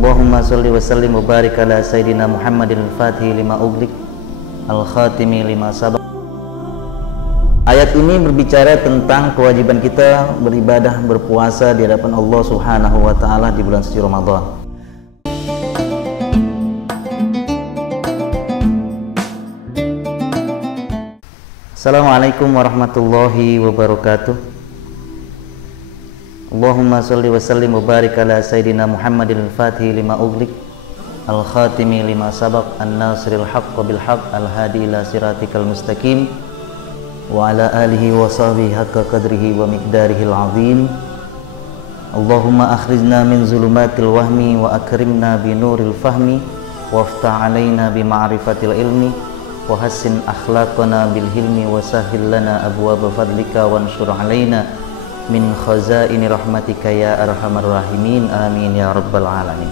Allahumma sholli wa sallim wa barik ala sayyidina Muhammadin al-Fatih lima ughliq al-khatimi lima sabaq. Ayat ini berbicara tentang kewajiban kita beribadah, berpuasa di hadapan Allah Subhanahu wa taala di bulan suci Ramadan. Assalamualaikum warahmatullahi wabarakatuh. Allahumma sholli wa sallim wa barik ala sayyidina Muhammadin al-Fatih lima ughliq al-khatimi lima sabaq an-nasiril haqq bil haqq al-hadi ila siratikal mustaqim wa ala alihi wa sahbihi haqqa qadrihi wa miqdarihil azim. Allahumma akhrijna min zulumatil wahmi wa akrimna bi nuril fahmi waftah alaina bi ma'rifatil ilmi wa hassin akhlaqana bil hilmi wa sahhil lana abwaaba fadlika wanshur alaina min khazaini rahmatika ya arhamar rahimin, amin ya rabbal alamin.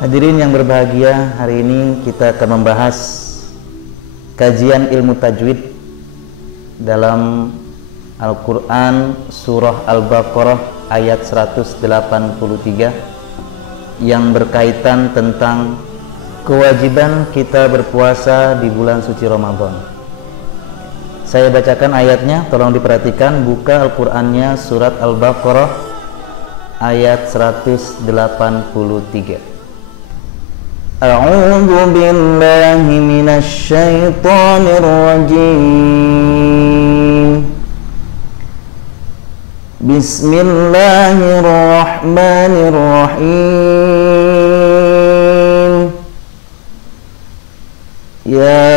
Hadirin yang berbahagia, hari ini kita akan membahas kajian ilmu tajwid dalam Al-Quran surah Al-Baqarah ayat 183 yang berkaitan tentang kewajiban kita berpuasa di bulan suci Ramadan. Saya bacakan ayatnya, tolong diperhatikan, buka Al-Qur'annya surat Al-Baqarah ayat 183. A'udzu billahi minasy syaithanir rajim. Bismillahirrahmanirrahim. Ya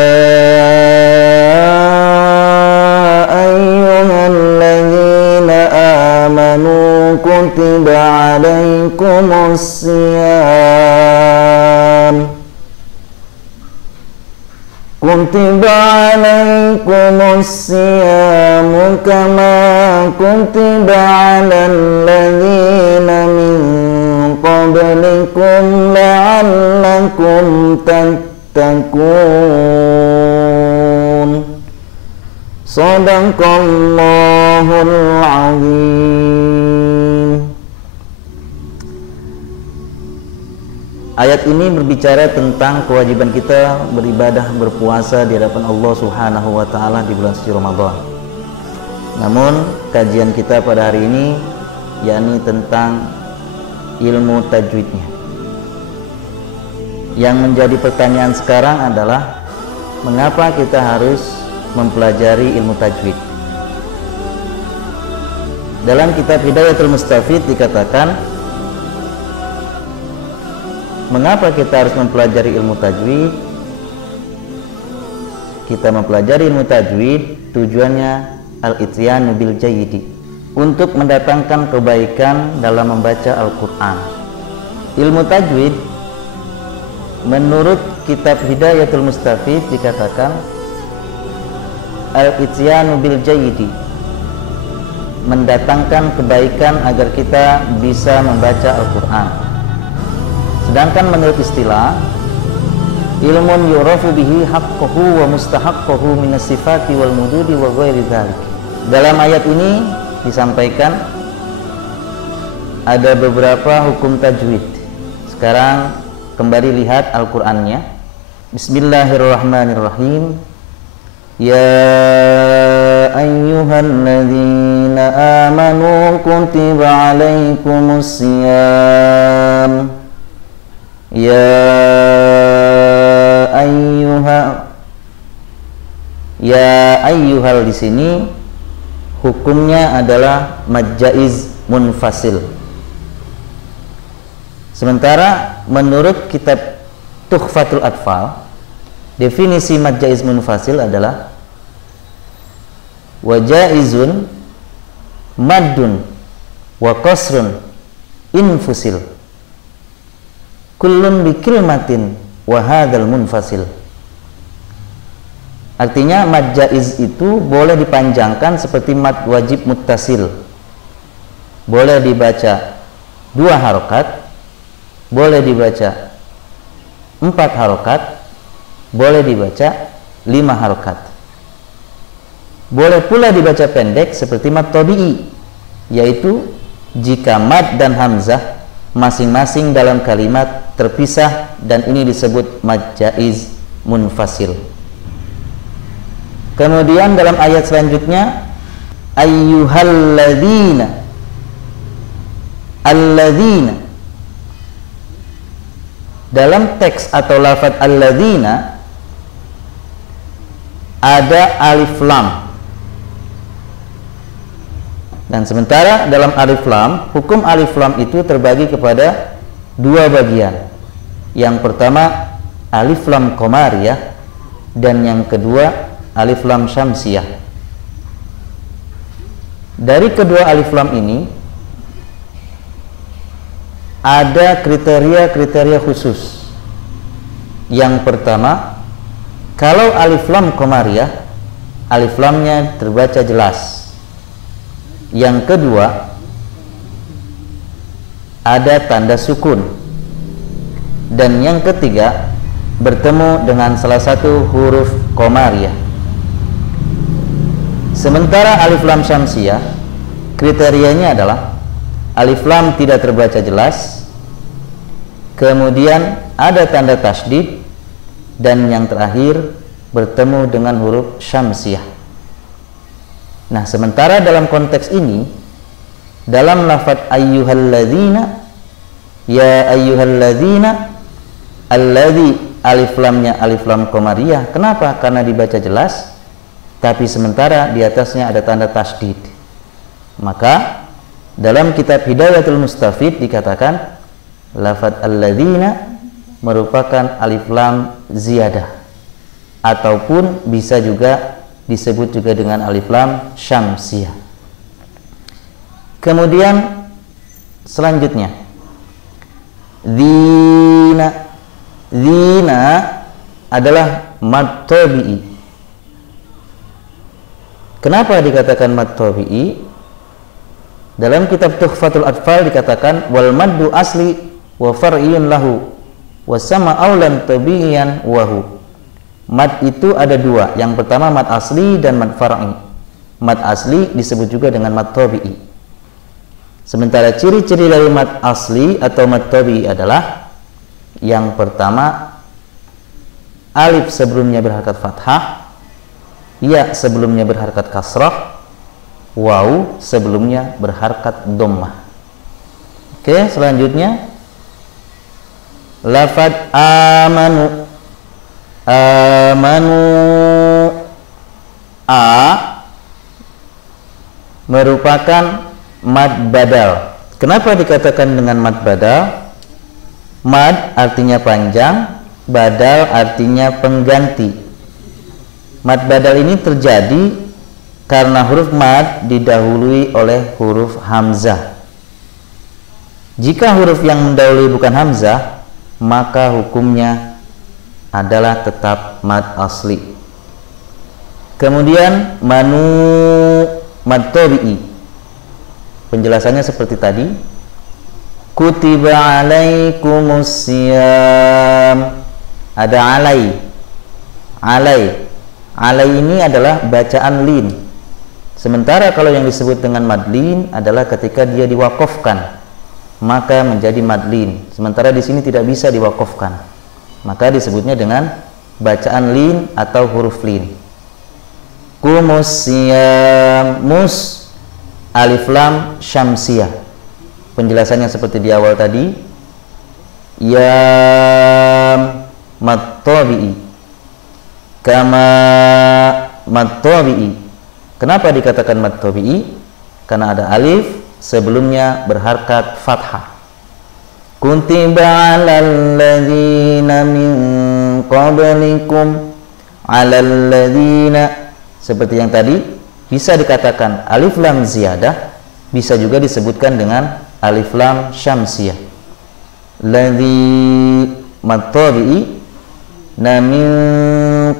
kutiba alaikumus siyam kama kutiba alal ladzina min qablikum la'allakum tattaqun. Shadaqallahul azim. Ayat ini berbicara tentang kewajiban kita beribadah, berpuasa di hadapan Allah Subhanahu wa taala di bulan suci Ramadan. Namun kajian kita pada hari ini yakni tentang ilmu tajwidnya. Yang menjadi pertanyaan sekarang adalah mengapa kita harus mempelajari ilmu tajwid? Dalam kitab Hidayatul Mustafid dikatakan, mengapa kita harus mempelajari ilmu tajwid? Kita mempelajari ilmu tajwid tujuannya al-ityanu bil jayyidi, untuk mendatangkan kebaikan dalam membaca Al-Quran. Ilmu tajwid menurut kitab Hidayatul Mustafid dikatakan al-ityanu bil jayyidi, mendatangkan kebaikan agar kita bisa membaca Al-Quran. Sedangkan menurut istilah, ilmun yurafu bihi haqqahu wa mustahaqqahu minas sifati wal mududi wa ghairi dzalik. Dalam ayat ini disampaikan ada beberapa hukum tajwid. Sekarang kembali lihat Al-Qur'annya. Bismillahirrahmanirrahim. Ya ayyuhalladzina amanu kutiba alaikumus siyam. Ya ayyuhal di sini hukumnya adalah mad jaiz munfasil. Sementara menurut kitab Tuhfatul Atfal, definisi mad jaiz munfasil adalah wa jaizun maddun wa qasrun infusil kullun bi kilmatin wa hadzal munfasil. Artinya mad jaiz itu boleh dipanjangkan seperti mad wajib muttasil. Boleh dibaca 2 harokat, boleh dibaca 4 harokat, boleh dibaca 5 harokat. Boleh pula dibaca pendek seperti mad tabi'i, yaitu jika mad dan hamzah masing-masing dalam kalimat terpisah, dan ini disebut mad jaiz munfasil. Kemudian dalam ayat selanjutnya, ayyuhalladzina, alladzina, dalam teks atau lafaz alladzina ada alif lam. Dan sementara dalam alif lam, hukum alif lam itu terbagi kepada dua bagian. Yang pertama alif lam qamariyah, dan yang kedua alif lam syamsiyah. Dari kedua alif lam ini ada kriteria-kriteria khusus. Yang pertama, kalau alif lam qamariyah, alif lamnya terbaca jelas. Yang kedua, ada tanda sukun. Dan yang ketiga, bertemu dengan salah satu huruf qamariyah. Sementara alif lam syamsiyah, kriterianya adalah alif lam tidak terbaca jelas, kemudian ada tanda tasydid, dan yang terakhir bertemu dengan huruf syamsiyah. Nah, sementara dalam konteks ini, dalam lafaz ayyuhalladzina, ya ayyuhalladzina, alladzi, alif lamnya alif lam qamariyah. Kenapa? Karena dibaca jelas, tapi sementara di atasnya ada tanda tasydid. Maka dalam kitab Hidayatul Mustafid dikatakan lafaz alladzina merupakan alif lam ziyadah, ataupun bisa juga disebut juga dengan alif lam syamsiyah. Kemudian selanjutnya dzina, dzina adalah mad tabi'i. Kenapa dikatakan mad tabi'i? Dalam kitab Tuhfatul Atfal dikatakan wal maddu asli wa far'iyun lahu wa sama aulan tabi'iyan wahu. Mad itu ada dua. Yang pertama mad asli dan mad far'i. Mad asli disebut juga dengan mad tabi'i. Sementara ciri-ciri dari mad asli atau mad tabi'i adalah yang pertama, alif sebelumnya berharakat fathah, ya sebelumnya berharakat kasrah, waw sebelumnya berharakat dhammah. Oke, selanjutnya lafaz amanu, amanu, a merupakan mad badal. Kenapa dikatakan dengan mad badal? Mad artinya panjang, badal artinya pengganti. Mad badal ini terjadi karena huruf mad didahului oleh huruf hamzah. Jika huruf yang mendahului bukan hamzah, maka hukumnya adalah tetap mad asli. Kemudian manu, mad tabi'i. Penjelasannya seperti tadi. Kutiba alaikumus siyam. Ada alai. Alai. Alai ini adalah bacaan lin. Sementara kalau yang disebut dengan mad lin adalah ketika dia diwakafkan, maka menjadi mad lin. Sementara di sini tidak bisa diwakafkan, maka disebutnya dengan bacaan lin atau huruf lin. Kumus siyam, mus alif lam syamsiyah. Penjelasannya seperti di awal tadi. Yam mad tabi'i. Kama mad tabi'i. Kenapa dikatakan mad tabi'i? Karena ada alif sebelumnya berharakat fathah. Kutiba 'alal ladzina min qablikum, 'alal ladzina, seperti yang tadi bisa dikatakan alif lam ziyadah, bisa juga disebutkan dengan alif lam syamsiyah. Ladzi mad tabi'i, na min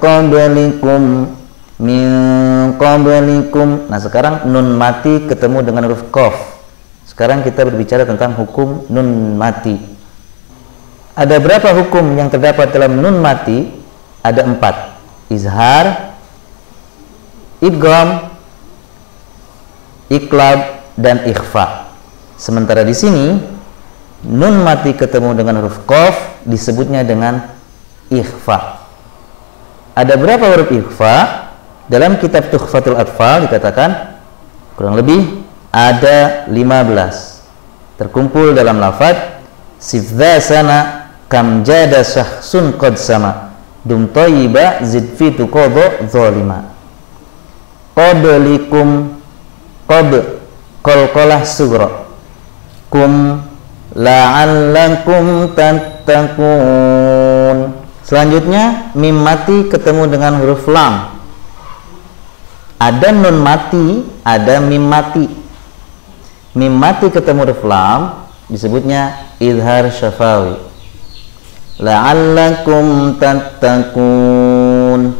qablikum, min qablikum. Nah, sekarang nun mati ketemu dengan huruf qaf. Sekarang kita berbicara tentang hukum nun mati. Ada berapa hukum yang terdapat dalam nun mati? Ada 4. Izhar, idgham, iqlab, dan ikhfa. Sementara di sini nun mati ketemu dengan huruf qaf disebutnya dengan ikhfa. Ada berapa huruf ikhfa? Dalam kitab Tuhfatul Atfal dikatakan kurang lebih ada 15. Terkumpul dalam lafaz sifdha sana kam jada syahsun qad sama dum thayyiba zid fi tuqadha zalima. Qablikum qad qalqalah sughra kum la'allakum tattaqun. Selanjutnya mim mati ketemu dengan huruf lam. Ada nun mati, ada mim mati. Mim mati ketemu huruf lam disebutnya izhar syafawi. La'allakum tattaqun.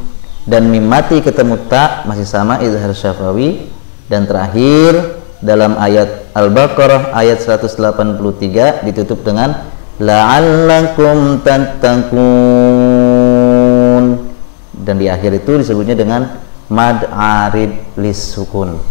Dan mim mati ketemu ta masih sama izhar syafawi. Dan terakhir dalam ayat Al-Baqarah ayat 183 ditutup dengan la'allakum tattaqun. Dan di akhir itu disebutnya dengan mad arid lis sukun.